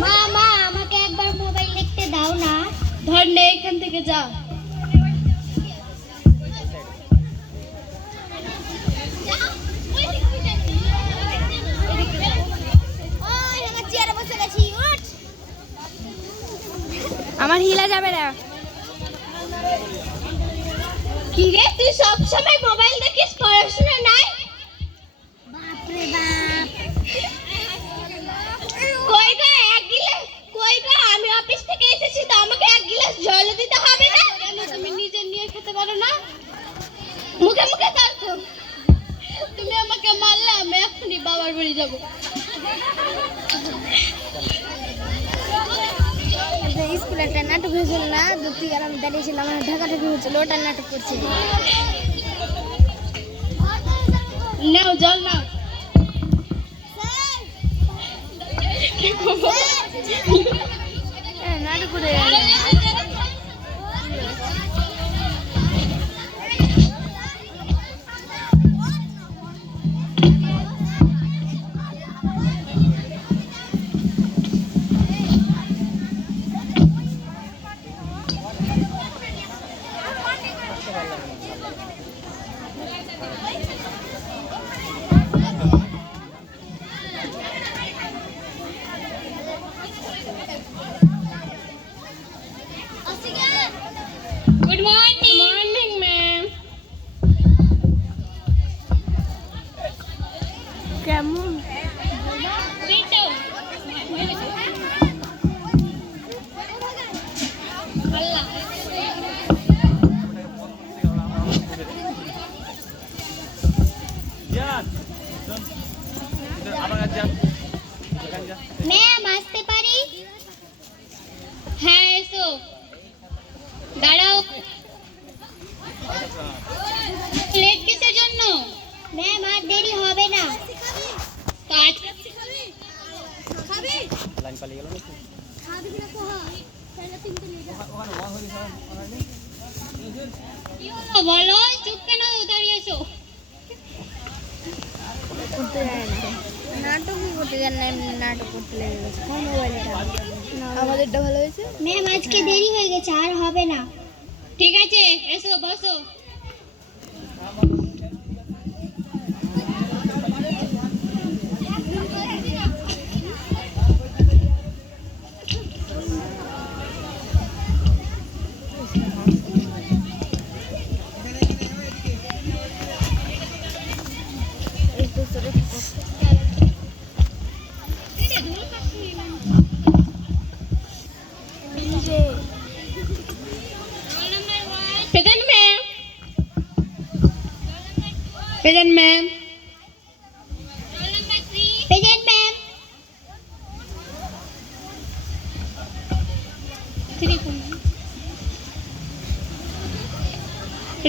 মা মা আমাকে একবার মোবাইল দেখতে দাও না। ধর নে, এখান থেকে যা। আমার হিলা যাবে না। কি রে, তুই সব সময় মোবাইল দেখিস, পড়াশোনা নাই? বাপ রে বাপ। কই গো এক গিলাস, কই গো আমি অফিস থেকে এসেছি তো আমাকে এক গিলাস জল দিতে হবে না? কেন তুমি নিজে নিয়ে খেতে পারো না? মুখে মুখে তর্ক। তুমি আমাকে মারলে আমি এখনই বাবার বাড়ি যাব। স্কুলে একটা নাটক হয়েছিল না, দুটি আর আমি দাঁড়িয়েছিলাম, আমার ঢাকাঢাকি হয়েছিল, ওটার নাটক করছি। নাও জল নাও। নাটক করে গুড মর্নিং। Morning ma'am. কেমন? ম্যাম আসতে পারি? হ্যাঁ এসো। দাঁড়াও। লেট কিসের জন্য? ম্যাম আর দেরি হবে না। কাজ লাইন পালিয়ে গেল নাকি? বলো, চুপ কেন দাঁড়িয়ে আছো? করতে যায় না, নাটকই করতে যায় না, এমনি নাটক করতে লেগে গেছে। মোবাইলটা আমাদেরটা ভালো হয়েছে। ম্যাম আজকে দেরি হয়ে গেছে, আর হবে না। ঠিক আছে, এসো বসো। Present ma'am. Present ma'am. Present ma'am.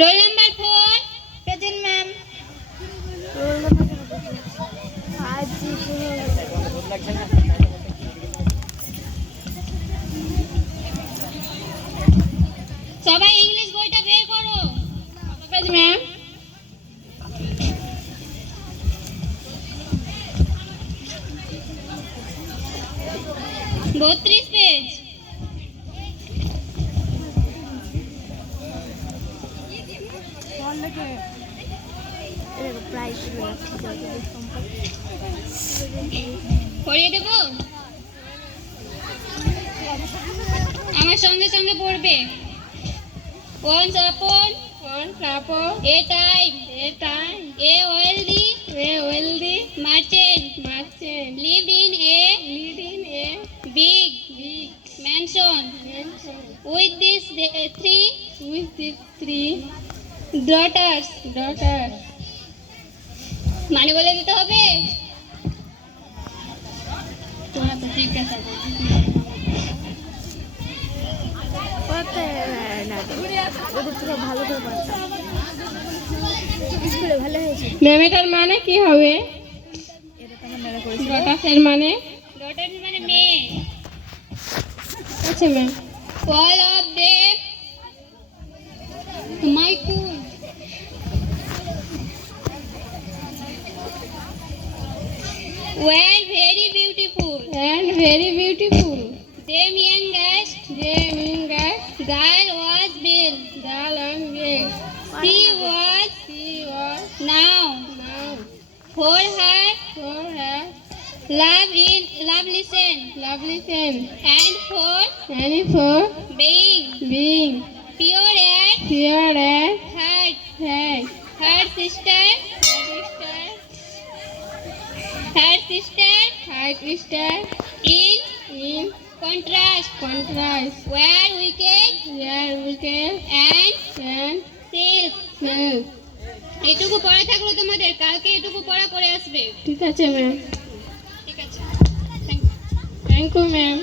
Roll number 4. Present ma'am. রোদ লাগছে না? সবাই ইংলিশ বইটা বের করো। Page ma'am. বত্রিশ পেজ। পড়িয়ে দেব? আমার সঙ্গে সঙ্গে পড়বে। Once upon a time, a wealthy merchant lived in a big mansion with these three daughters. মানে বলে দিতে হবে? তোমার তো জিজ্ঞাসা করছি। ভালো করে পড়তাম, স্কুলে ভালো হয়েছে। ম্যাম এটার মানে কি হবে? এটা তো আমার মেলা করেছিল। ডটার্সের মানে মেয়ে। আচ্ছা ma'am. All of them my food. Were very beautiful. very beautiful. Them youngest. Girl was built. She was. Now. For her. Love listen. And for. Being. Pure and. Heart. Her sister. In contrast. Were wicked and self. এটুকু পড়া থাকলো তোমাদের, কালকে এটুকু পড়া করে আসবে। ঠিক আছে ম্যাম। ঠিক আছে, থ্যাংক ইউ ম্যাম।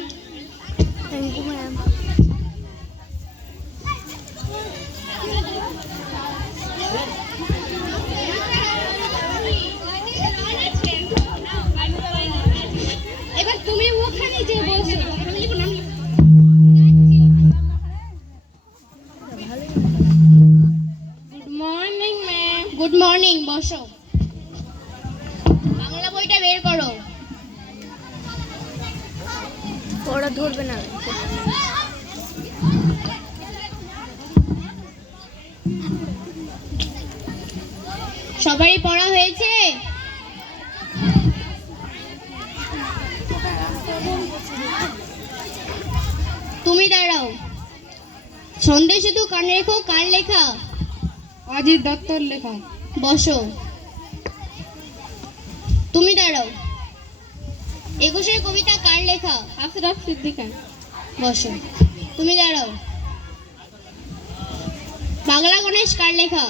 এবার তুমি ওখানে যে বসো। গুড মর্নিং, বসো। বাংলা বইটা বের করো। ওরা ধরবে না। সবারই পড়া হয়েছে? তুমি দাঁড়াও। সন্ধে শুধু কান রেখো, কার লেখা? অজিত দত্তর লেখা। বসো। তুমি দাঁড়াও। 21 কবিতা কার লেখা? আশরাফ সিদ্দিকা। বসো। তুমি দাঁড়াও। বাংলা গণেশ কার লেখা?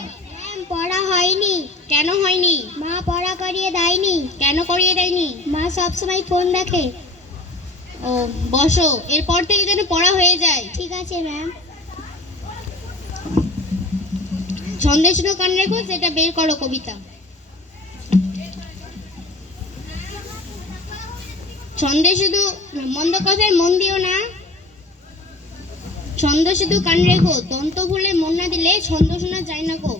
পড়া হয়নি। কেন হয়নি? মা পড়া করিয়ে দেয়নি। কেন করিয়ে দেয়নি? মা সবসময় ফোন দেখে। ও, বসো। এরপর থেকে যেন পড়া হয়ে যায়। ঠিক আছে ম্যাম। সন্দেশ কান রেখো, সেটা বের করো কবিতা। ছন্দে শুধু মন্দ কথায় মন দিও না। ছন্দ শুধু কান রেখো, দন্ত ভুলে মন না দিলে ছন্দ শোনা যায় না গো।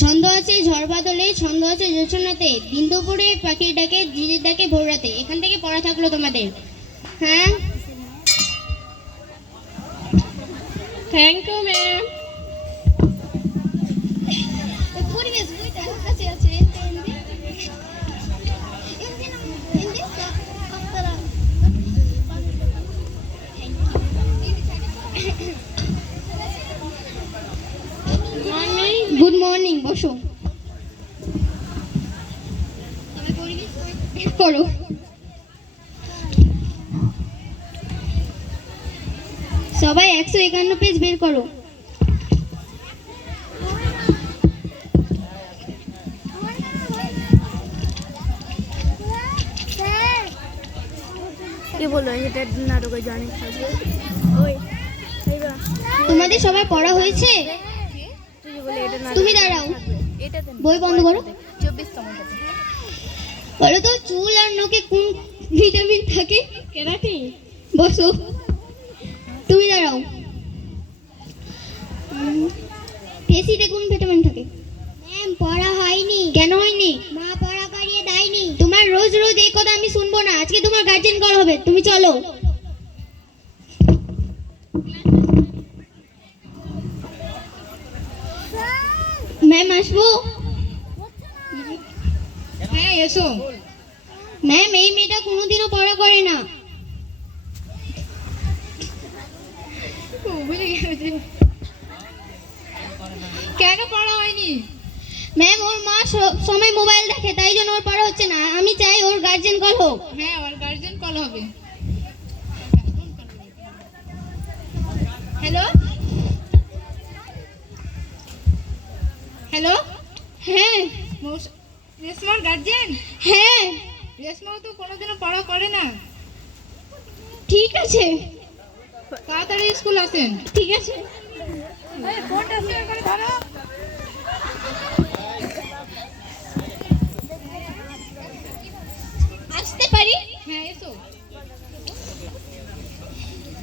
ছন্দ আছে ঝড় বাদলে, ছন্দ আছে জোছনাতে, দিন দুপুরে পাখির ডাকে, ঝিঝির ডাকে, ভোর রাতে। এখান থেকে পড়া থাকলো তোমাদের। হ্যাঁ, থ্যাংক ইউ ম্যাম। পরিবেশ বইটা কাছে আছে। গুড মর্নিং, বসো। করো। সবাই 151 পেজ বের করো। কি বললো এটা নাটকে জানি থাকবে। ওই তোমাদের সবাই পড়া হয়েছে? তুই বলে এটা না। তুমি দাঁড়াও। বই বন্ধ করো। 24তম পেজ। বলো তো, চুল আর নখে কোন ভিটামিন থাকে? কেরাটিন। বসো। তুমি দাঁড়াও। পেশিতে কোন ভিটামিন থাকে? ম্যাম পড়া হয়নি। কেন হয়নি? মা পড়া করিয়ে দেয়নি। তোমার রোজ রোজ এই কথা আমি শুনবো না। আজকে তোমার গার্জেন কল হবে, তুমি চলো। ম্যাম আসবো? হ্যাঁ এসো। ম্যাম, এই মেয়েটা কোনোদিনও পড়া করে না। কেন পড়া হয়নি? ম্যাম, ওর মা সব সময় মোবাইল দেখে, তাই জন্য ওর পড়া হচ্ছে না। আমি চাই ওর গার্জেন কল হোক। হ্যাঁ, ওর গার্জেন কল হবে। Hello hello. হ্যাঁ। রেশমার গার্জেন? হ্যাঁ। রেশমাও তো কোনোদিনও পড়া করে না। ঠিক আছে, তাড়াতাড়ি স্কুল আসেন। ঠিক আছে। আসতে পারি? হ্যাঁ এসো।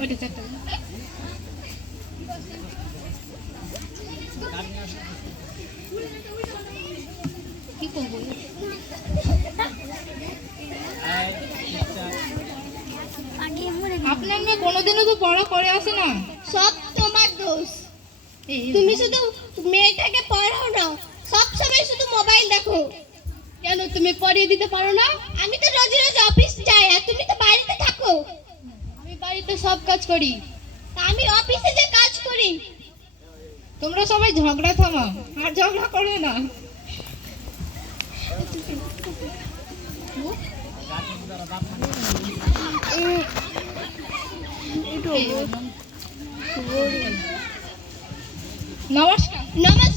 ওটা চারটা কি করবো? ভালো করে আসে না? সব তোমার দোষ। তুমি শুধু মেয়েটাকে পড়াও না, সব সময় শুধু মোবাইল দেখো। কেন তুমি পড়িয়ে দিতে পারো না? আমি তো রোজ রোজ অফিস যাই আর তুমি তো বাড়িতে থাকো। আমি বাড়িতে সব কাজ করি। তা আমি অফিসে যে কাজ করি। তোমরা সবাই ঝগড়া থামাও, আর ঝগড়া করো না। নমস্কার। নমস্কার।